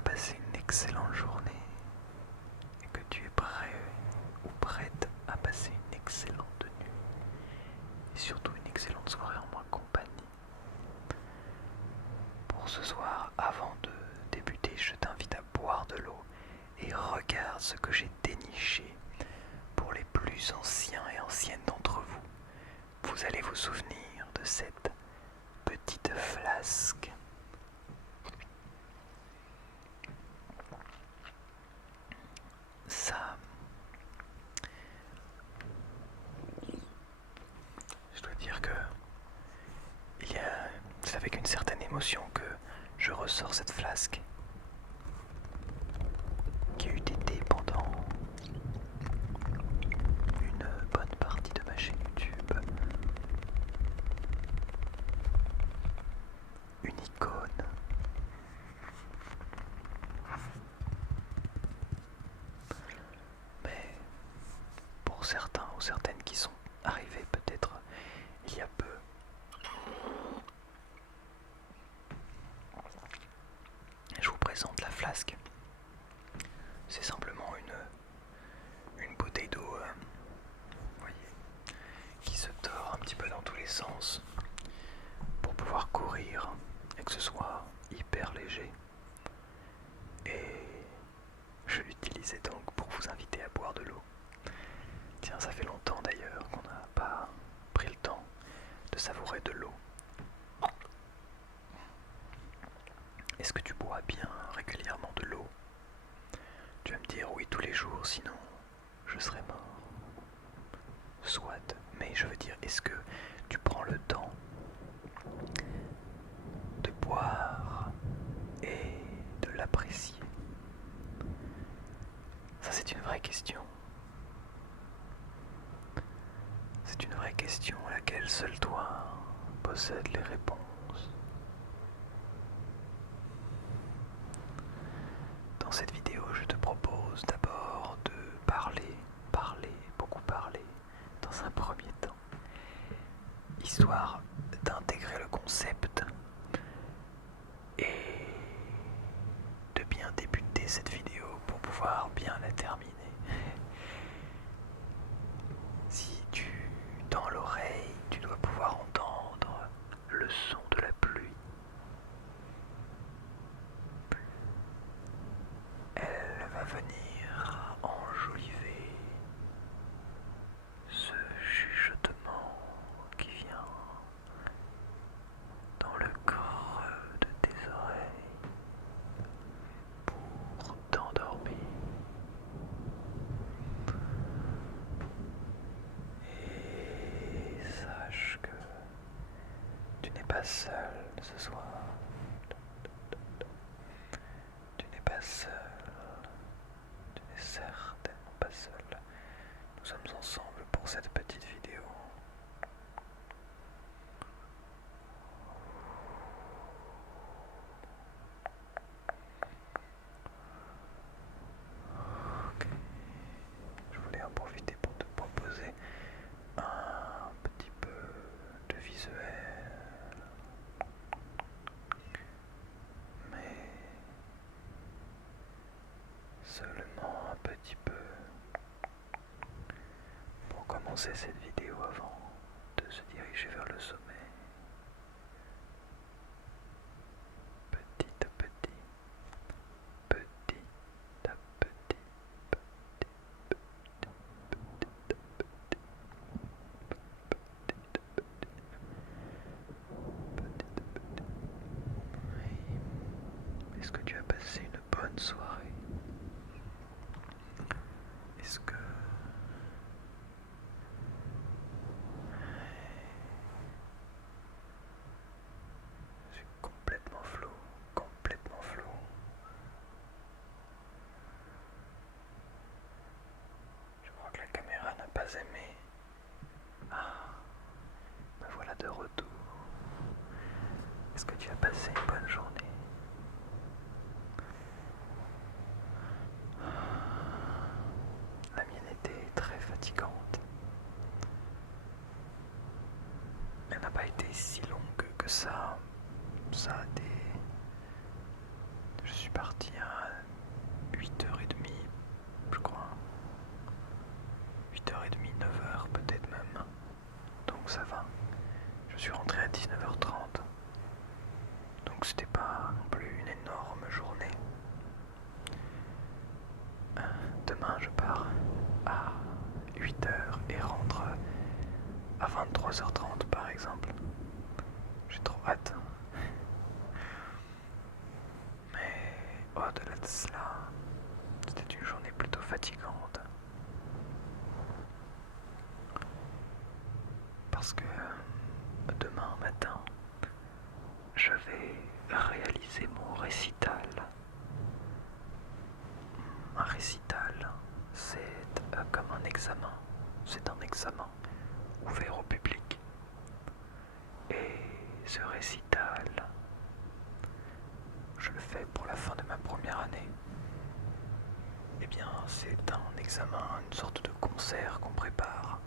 as passé une excellente journée et que tu es prêt ou prête à passer une excellente nuit et surtout une excellente soirée en ma compagnie. Pour ce soir, avant de débuter, je t'invite à boire de l'eau et regarde ce que j'ai déniché. Pour les plus anciens et anciennes d'entre vous, vous allez vous souvenir de cette petite flasque. Ça, je dois dire que c'est avec une certaine émotion que je ressors cette flasque qui a eu été pendant une bonne partie de ma chaîne YouTube une icône. Mais pour certains ou certaines qui sont arrivés peut-être il y a peu, je vous présente la flasque. C'est simplement une bouteille d'eau, voyez, qui se tord un petit peu dans tous les sens pour pouvoir courir et que ce soit hyper léger. Et je l'utilisais donc pour vous inviter à boire de l'eau. Tiens, ça fait longtemps d'ailleurs qu'on n'a pas pris le temps de savourer de l'eau. Est-ce que tu bois bien régulièrement de l'eau? Tu vas me dire oui tous les jours, sinon je serais mort. Soit, mais je veux dire, est-ce que tu prends le temps de boire et de l'apprécier? Ça, c'est une vraie question. C'est une vraie question à laquelle seul toi possède les réponses. Dans cette vidéo, je te propose d'abord de beaucoup parler, dans un premier temps, histoire d'intégrer le concept et de bien débuter cette vidéo pour pouvoir bien la terminer. Si tu tends l'oreille, tu dois pouvoir entendre le son de la pluie. Elle va venir enjoliver ce chuchotement qui vient dans le creux de tes oreilles pour t'endormir. Et sache que tu n'es pas seul ce soir. Tu n'es pas seul. Tu n'es certainement pas seul. Nous sommes ensemble pour cette petite vidéo. Ok. Je voulais en profiter pour te proposer un petit peu de visuel, mais seulement un petit peu pour commencer cette vidéo avant de se diriger vers le sommet. Petit à petit, petit à petit, oui. Est-ce que tu as passé une bonne soirée? Est-ce que je suis complètement flou, complètement flou. Je crois que la caméra n'a pas aimé. Ah, me voilà de retour. Est-ce que tu as passé une bonne journée? parti à 8h30, je crois. 8h30, 9h peut-être même. Donc ça va. Je suis rentré à 19h30. Donc c'était pas non plus une énorme journée. Demain je pars à 8h et rentre à 23h30 par exemple. J'ai trop hâte. Mais au-delà de cela, c'était une journée plutôt fatigante. Parce que demain matin, je vais réaliser mon récital. Un récital, c'est comme un examen. C'est un examen ouvert au public. Et ce récital, je le fais pour la fin de ma première année. Eh bien, c'est un examen, une sorte de concert qu'on prépare.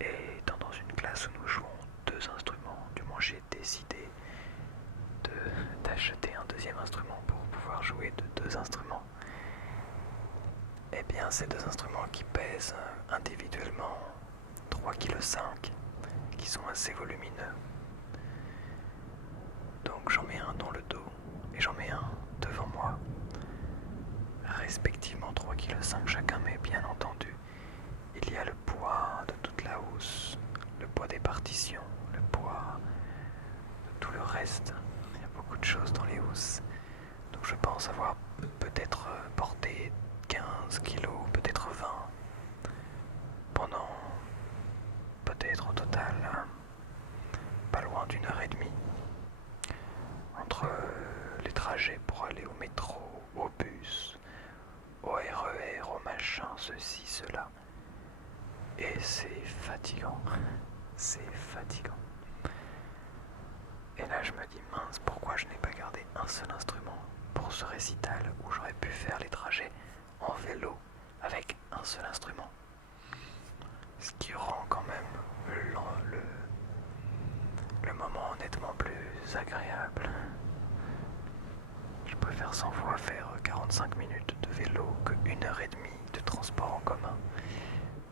Et étant dans une classe où nous jouons deux instruments, du moins j'ai décidé d'acheter un deuxième instrument pour pouvoir jouer de deux instruments. Eh bien, ces deux instruments qui pèsent individuellement 3,5 kg, qui sont assez volumineux. Donc j'en mets un dans le dos et j'en mets un devant moi, respectivement 3,5 kg chacun, mais bien entendu, il y a le poids de toute la housse, le poids des partitions, le poids de tout le reste. Il y a beaucoup de choses dans les housses. Donc je pense avoir peut-être porté 15 kilos, peut-être 20, pendant peut-être au total pas loin d'1h30. Entre les trajets pour aller au métro, au bus, au RER, au machin, ceci, cela. Et c'est fatigant. C'est fatigant. Et là je me dis mince, pourquoi je n'ai pas gardé un seul instrument pour ce récital où j'aurais pu faire les trajets en vélo avec un seul instrument. Ce qui rend quand même le moment nettement plus agréable. Je préfère 100 fois faire 45 minutes de vélo que 1h30 de transport en commun.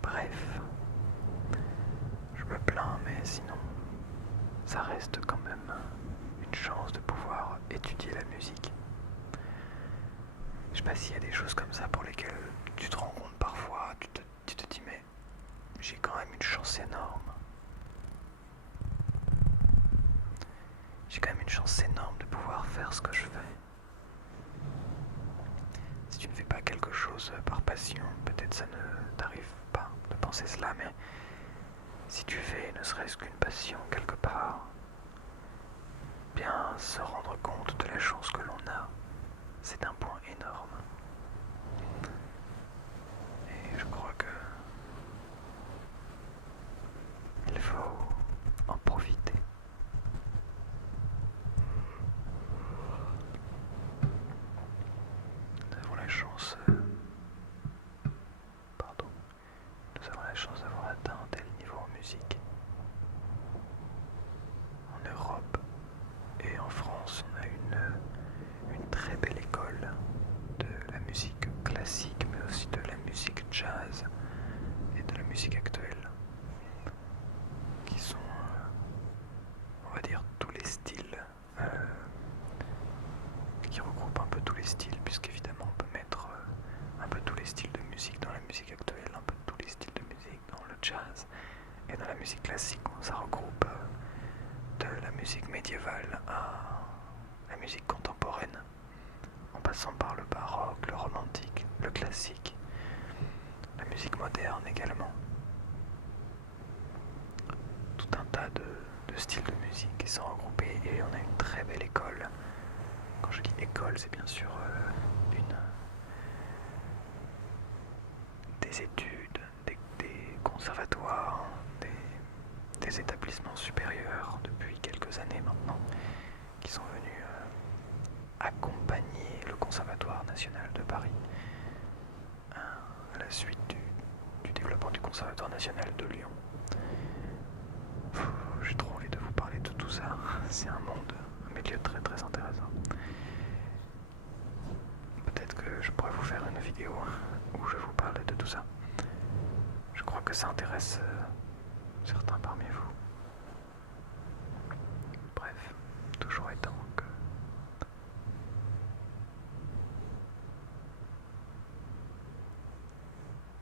Bref, je me plains, mais sinon, ça reste quand même une chance de pouvoir étudier la musique. Je sais pas s'il y a des choses comme ça pour lesquelles tu te rends compte parfois, tu te dis mais j'ai quand même une chance énorme. J'ai quand même une chance énorme de pouvoir faire ce que je fais. Si tu ne fais pas quelque chose par passion, peut-être ça ne t'arrive pas de penser cela, mais si tu fais ne serait-ce qu'une passion quelque part, bien se rendre compte de la chance que l'on a, c'est un point énorme. Et je crois que il faut en profiter. Nous avons la chance, d'avoir atteint un tel niveau en musique. En Europe et en France, on a une très belle école de la musique classique, mais aussi de la musique jazz et de la musique actuelle, qui sont, on va dire, tous les styles, qui regroupent un peu tous les styles, puisqu'évidemment on peut mettre un peu tous les styles de musique dans la musique actuelle, un peu tous les styles de musique dans le jazz, et dans la musique classique, ça regroupe de la musique médiévale à la musique contemporaine, en passant par le baroque, le romantique, le classique, la musique moderne également. Tout un tas de styles de musique qui sont regroupés et on a une très belle école. Quand je dis école, c'est bien sûr des études, des conservatoires, des établissements supérieurs depuis quelques années maintenant, qui sont venus accompagner le Conservatoire national de Paris à la suite du développement du Conservatoire national de Lyon. J'ai trop envie de vous parler de tout ça, c'est un milieu très très intéressant. vidéo où je vous parle de tout ça. Je crois que ça intéresse certains parmi vous. Bref, toujours étant que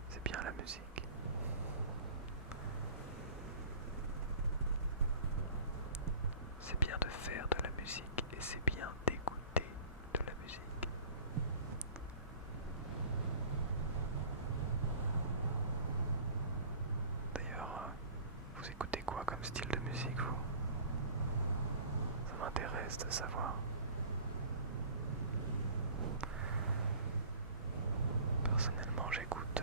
c'est bien la musique. C'est bien de faire de la musique et c'est bien d'écouter de la musique. D'ailleurs, vous écoutez quoi comme style de musique, vous? Ça m'intéresse de savoir. Personnellement, j'écoute,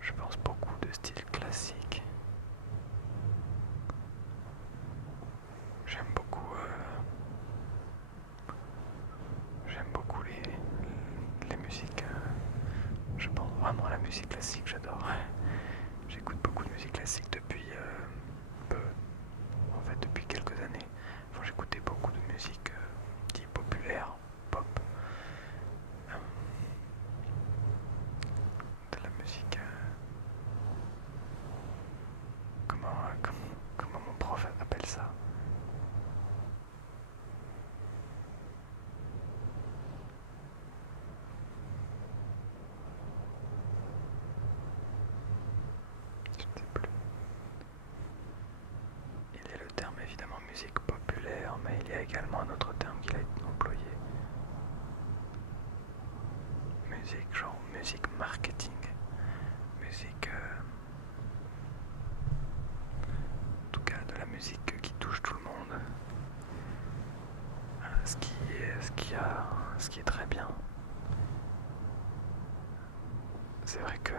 je pense, beaucoup de styles classiques. J'aime beaucoup les musiques. Je pense vraiment à la musique classique, j'adore. J'écoute beaucoup de musique classique depuis depuis quelques années. Enfin, j'écoutais beaucoup de musique dite populaire, pop, de la musique. Comment mon prof appelle ça? Je ne sais plus. Il y a le terme évidemment musique populaire, mais il y a également un autre terme qu'il a employé. Musique, genre musique marketing. Musique, en tout cas de la musique qui touche tout le monde. Ce qui est très bien. C'est vrai que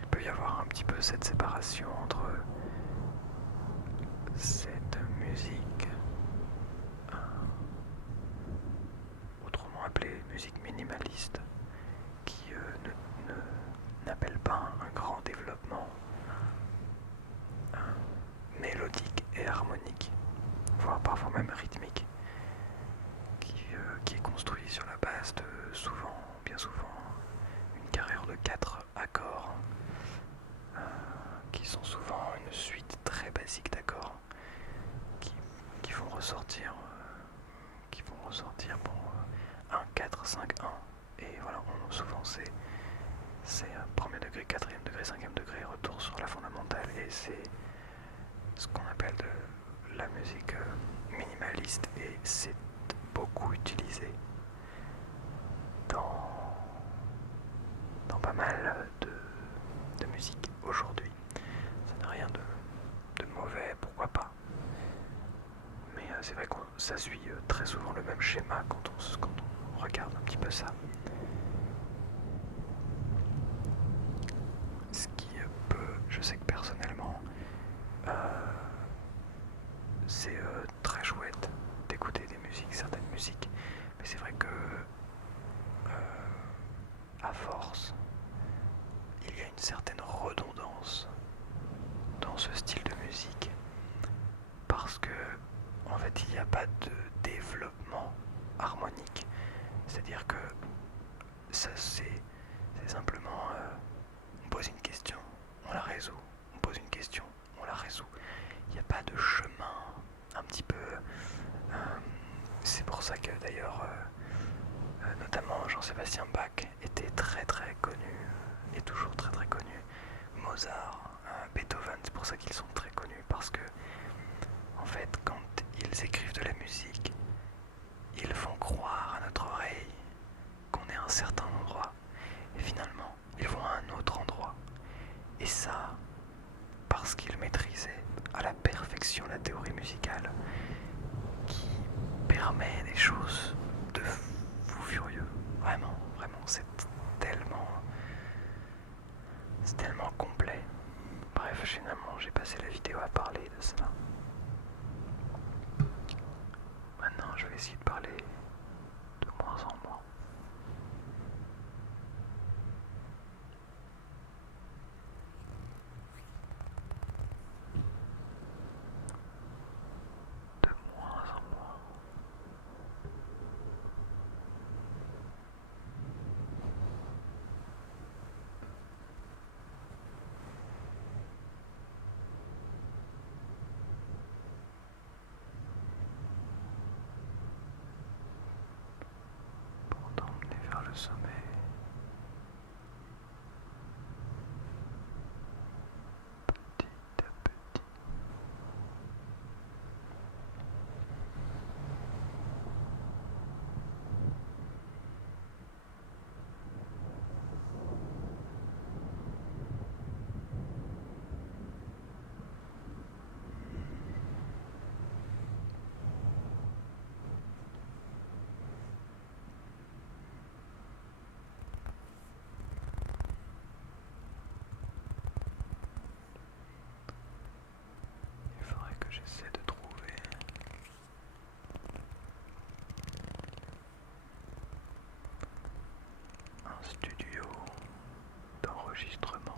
il peut y avoir un petit peu cette séparation entre cette musique, autrement appelée musique minimaliste, qui n'appelle pas un grand développement mélodique et harmonique, voire parfois même rythmique, qui est construit sur la base de bien souvent, une carrière de 4 accords, qui sont souvent une suite très basique d'accords, qui vont ressortir, bon, 1, 4, 5, 1, et voilà, souvent c'est premier degré, quatrième degré, cinquième degré, retour sur la fondamentale, et c'est ce qu'on appelle de la musique minimaliste, et c'est beaucoup utilisé dans pas mal de musique aujourd'hui. Ça n'a rien de mauvais, pourquoi pas. Mais c'est vrai que ça suit très souvent le même schéma quand on regarde un petit peu ça. Ce qui je sais que personnellement, c'est très chouette d'écouter certaines musiques, mais c'est vrai que à force, il y a une certaine redondance dans ce style de musique, parce que en fait il n'y a pas de développement harmonique, c'est-à-dire que ça c'est simplement on pose une question, on la résout, on pose une question, on la résout. Il n'y a pas de chemin un petit peu. C'est pour ça que d'ailleurs, notamment Jean-Sébastien Bach était très très connu, et toujours très très connu. Mozart, Beethoven, c'est pour ça qu'ils sont très connus, parce que en fait, quand ils écrivent de la musique, ils font croire à notre oreille qu'on est à un certain endroit, et finalement, ils vont à un autre endroit. Et ça, parce qu'ils maîtrisaient à la perfection la théorie musicale, qui permet des choses de fou furieux. Vraiment, vraiment, c'est tellement complet. Bref, finalement, j'ai passé la sommeil. Petit à petit. Il faudrait que j'essaie de trouver un studio d'enregistrement.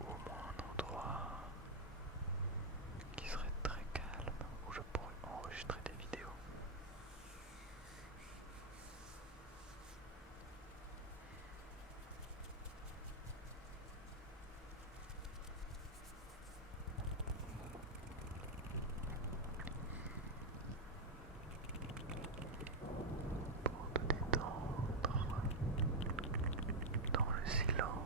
Ou au moins un endroit qui serait très calme où je pourrais enregistrer des vidéos. Pour te détendre dans le silence.